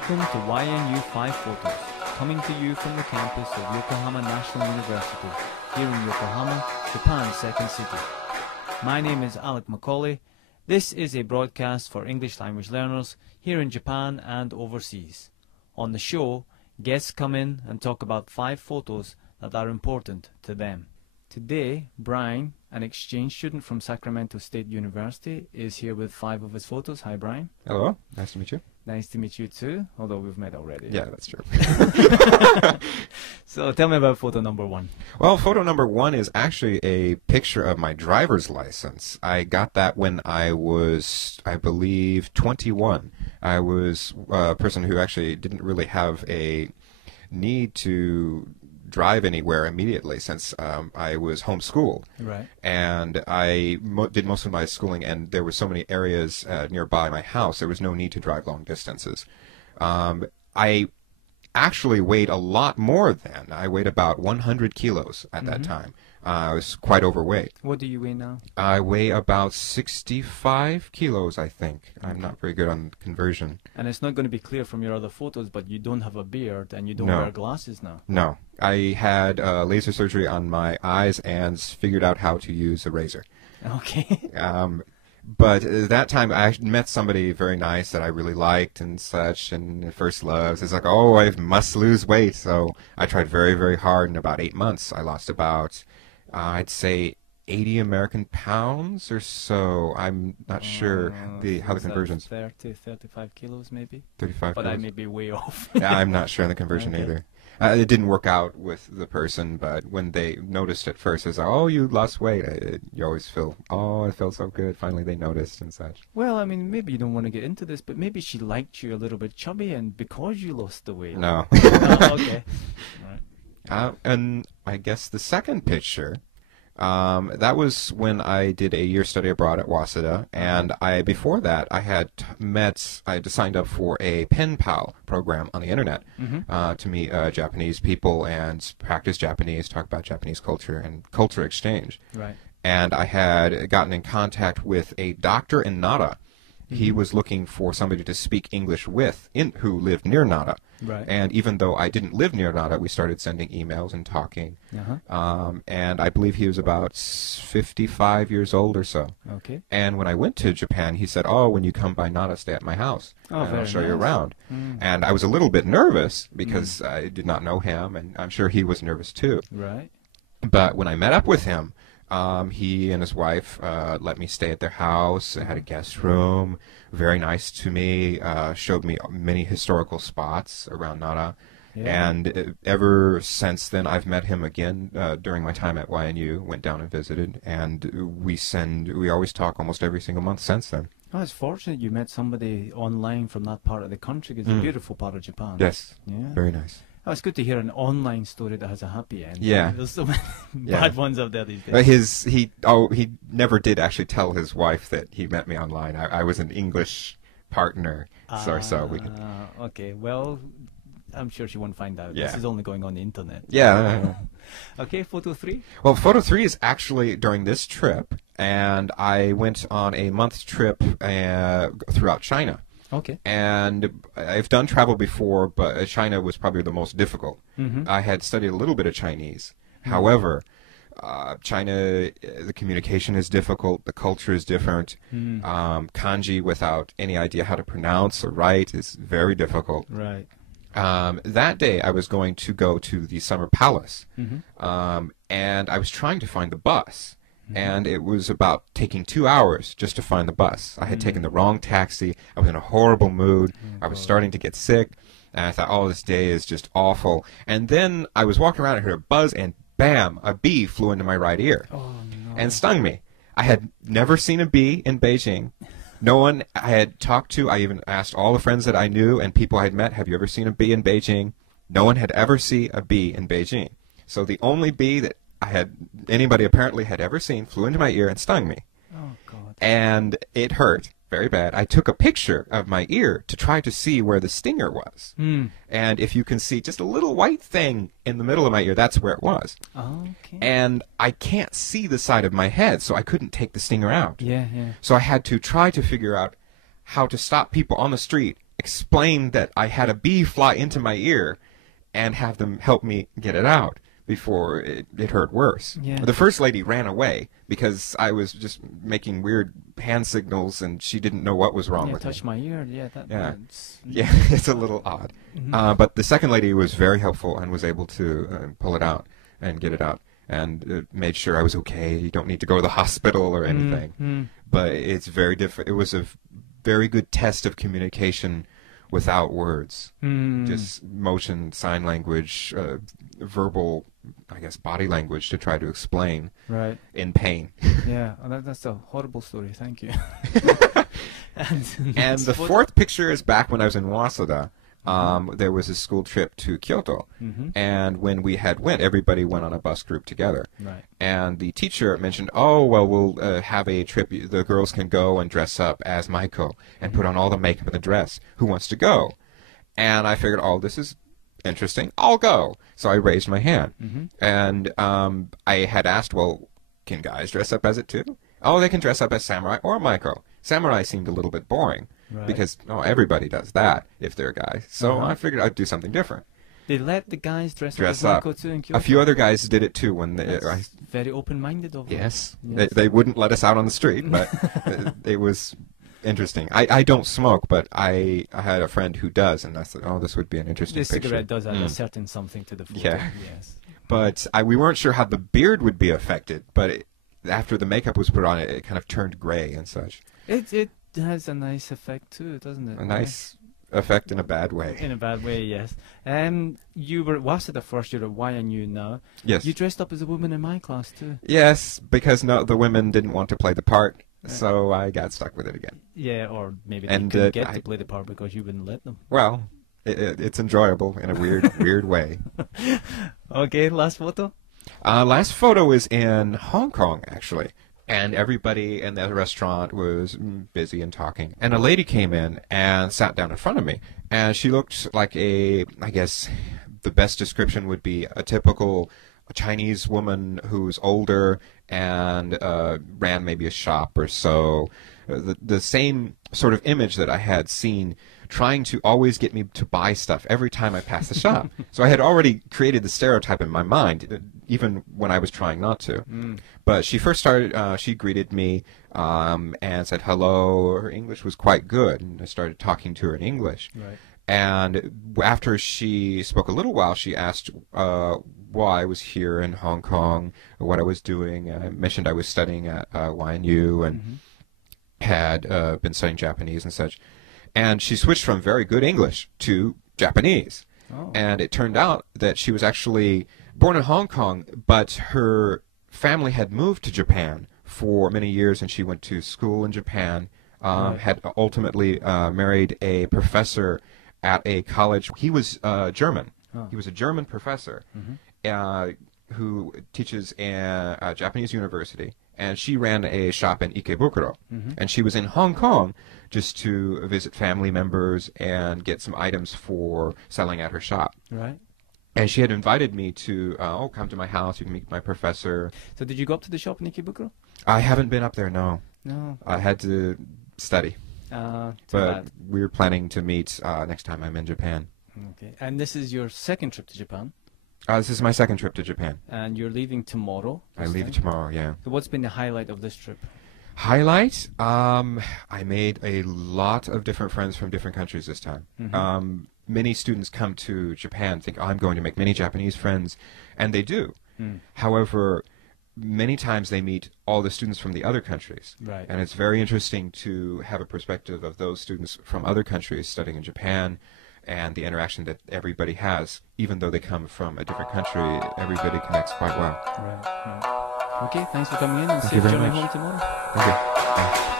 Welcome to BrianMay2L5 Photos, coming to you from the campus of Yokohama National University, here in Yokohama, Japan's second city. My name is Alec Macaulay. This is a broadcast for English language learners here in Japan and overseas. On the show, guests come in and talk about 5 photos that are important to them. Today, Brian, an exchange student from Sacramento State University, is here with 5 of his photos. Hi, Brian. Hello. Nice to meet you. Nice to meet you too, although we've met already. Yeah, that's true. So tell me about photo number 1. Well, photo number 1 is actually a picture of my driver's license. I got that when I was, I believe, 21. I was a person who actually didn't really have a need to drive anywhere immediately since I was homeschooled. Right. And I did most of my schooling, and there were so many areas nearby my house, there was no need to drive long distances. I actually weighed a lot more then. I weighed about 100 kilos at that time. I was quite overweight. What do you weigh now? I weigh about 65 kilos, I think. I'm not very good on conversion. And it's not going to be clear from your other photos, but you don't have a beard and you don't No. wear glasses now. No. I had laser surgery on my eyes and figured out how to use a razor. Okay. But that time I met somebody very nice that I really liked and such, and first loves. It's like, oh, I must lose weight. So I tried very, very hard. In about 8 months, I lost about, I'd say, 80 American pounds or so. I'm not sure how the conversions. 30, 35 kilos maybe? 35 But kilos. I may be way off. Yeah, I'm not sure on the conversion Okay. either. It didn't work out with the person, but when they noticed at first, it's like, oh, you lost weight. You always feel, oh, it felt so good. Finally, they noticed and such. Well, I mean, maybe you don't want to get into this, but maybe she liked you a little bit chubby and because you lost the weight. No. Oh, okay. Right. And I guess the second picture, that was when I did a year study abroad at Waseda, and before that I had signed up for a pen pal program on the internet to meet Japanese people and practice Japanese, talk about Japanese culture and culture exchange. Right. And I had gotten in contact with a doctor in Nara. He was looking for somebody to speak English with who lived near Nara. Right. And even though I didn't live near Nara, we started sending emails and talking. And I believe he was about 55 years old or so. Okay. And when I went to Japan, he said, oh, when you come by Nara, stay at my house. Oh, and I'll very show you nice. around. And I was a little bit nervous because I did not know him, and I'm sure he was nervous too. Right. But when I met up with him, he and his wife let me stay at their house. They had a guest room, very nice to me, showed me many historical spots around Nara. Yeah. And ever since then, I've met him again during my time at YNU, went down and visited, and we always talk almost every single month since then. Oh, it's fortunate you met somebody online from that part of the country. It's a beautiful part of Japan. Yes, Yeah. very nice. Oh, it's good to hear an online story that has a happy end. Yeah. There's so many bad ones out there these But days. he never did actually tell his wife that he met me online. I was an English partner, so we could. Okay, well, I'm sure she won't find out. Yeah. This is only going on the internet. Yeah. Okay, photo 3. Well, photo 3 is actually during this trip, and I went on a month trip throughout China. Okay. And I've done travel before, but China was probably the most difficult. I had studied a little bit of Chinese. However, China, the communication is difficult, the culture is different. Kanji without any idea how to pronounce or write is very difficult. Right. That day I was going to go to the Summer Palace, and I was trying to find the bus. And it was about taking 2 hours just to find the bus. I had taken the wrong taxi. I was in a horrible mood. I was starting to get sick. And I thought, oh, this day is just awful. And then I was walking around and heard a buzz, and bam, a bee flew into my right ear and stung me. I had never seen a bee in Beijing. No one I had talked to, I even asked all the friends that I knew and people I had met, have you ever seen a bee in Beijing? No one had ever seen a bee in Beijing. So the only bee that anybody apparently had ever seen flew into my ear and stung me. Oh, God. And it hurt very bad. I took a picture of my ear to try to see where the stinger was. And if you can see just a little white thing in the middle of my ear, that's where it was. Okay. And I can't see the side of my head, so I couldn't take the stinger out. Yeah, yeah. So I had to try to figure out how to stop people on the street explain that I had a bee fly into my ear and have them help me get it out before it hurt worse. Yeah. The first lady ran away because I was just making weird hand signals and she didn't know what was wrong with touch me. my ear. Yeah, that's... Yeah, it's a little odd. But the second lady was very helpful and was able to pull it out and get it out and made sure I was okay. You don't need to go to the hospital or anything. But it's very different. It was a very good test of communication without words. Just motion, sign language, verbal, I guess, body language to try to explain in pain. Yeah, that's a horrible story. Thank you. And the fourth picture is back when I was in Waseda. There was a school trip to Kyoto, and when we had went, everybody went on a bus group together. And the teacher mentioned, oh, well, we'll have a trip. The girls can go and dress up as Maiko and put on all the makeup and the dress. Who wants to go? And I figured, oh, this is interesting. I'll go. So I raised my hand. And I had asked, well, can guys dress up as it too? Oh, they can dress up as samurai or Maiko. Samurai seemed a little bit boring. Because everybody does that if they're guys. So I figured I'd do something different. They let the guys dress up as Maiko too in Kyoto? A few other guys did it too when they. Very open-minded of them. Yes, they wouldn't let us out on the street, but it was interesting. I don't smoke, but I had a friend who does, and I thought, oh, this would be an interesting picture. The cigarette does add a certain something to the photo. Yeah. Yes. But we weren't sure how the beard would be affected, but after the makeup was put on, it kind of turned gray and such. It has a nice effect too, doesn't it? A nice effect in a bad way. In a bad way, yes. You were at Waseda first, you're at YNU now. Yes. You dressed up as a woman in my class too. Yes, because the women didn't want to play the part, so I got stuck with it again. Yeah, or maybe they couldn't get to play the part because you wouldn't let them. Well, it's enjoyable in a weird way. Okay, last photo? Last photo is in Hong Kong, actually. And everybody in the restaurant was busy and talking. And a lady came in and sat down in front of me. And she looked like I guess the best description would be a typical Chinese woman who's older and ran maybe a shop or so. The same sort of image that I had seen trying to always get me to buy stuff every time I passed the shop. So I had already created the stereotype in my mind, even when I was trying not to. But she first started, she greeted me and said hello. Her English was quite good, and I started talking to her in English. And after she spoke a little while, she asked why I was here in Hong Kong, what I was doing. I mentioned I was studying at YNU and had been studying Japanese and such. And she switched from very good English to Japanese. And it turned out that she was actually born in Hong Kong, but her family had moved to Japan for many years, and she went to school in Japan, had ultimately married a professor at a college. He was German. He was a German professor who teaches in a Japanese university. And she ran a shop in Ikebukuro. And she was in Hong Kong just to visit family members and get some items for selling at her shop. And she had invited me to, come to my house, you can meet my professor. So did you go up to the shop in Ikebukuro? I haven't been up there, no. No. I had to study. But we're planning to meet next time I'm in Japan. Okay. And this is your second trip to Japan? This is my second trip to Japan. And you're leaving tomorrow? I leave tomorrow, yeah. So what's been the highlight of this trip? Highlight? I made a lot of different friends from different countries this time. Many students come to Japan, think, I'm going to make many Japanese friends, and they do. However, many times they meet all the students from the other countries. And it's very interesting to have a perspective of those students from other countries studying in Japan, and the interaction that everybody has. Even though they come from a different country, everybody connects quite well. Okay, thanks for coming in, and safe journey home tomorrow. Thank you.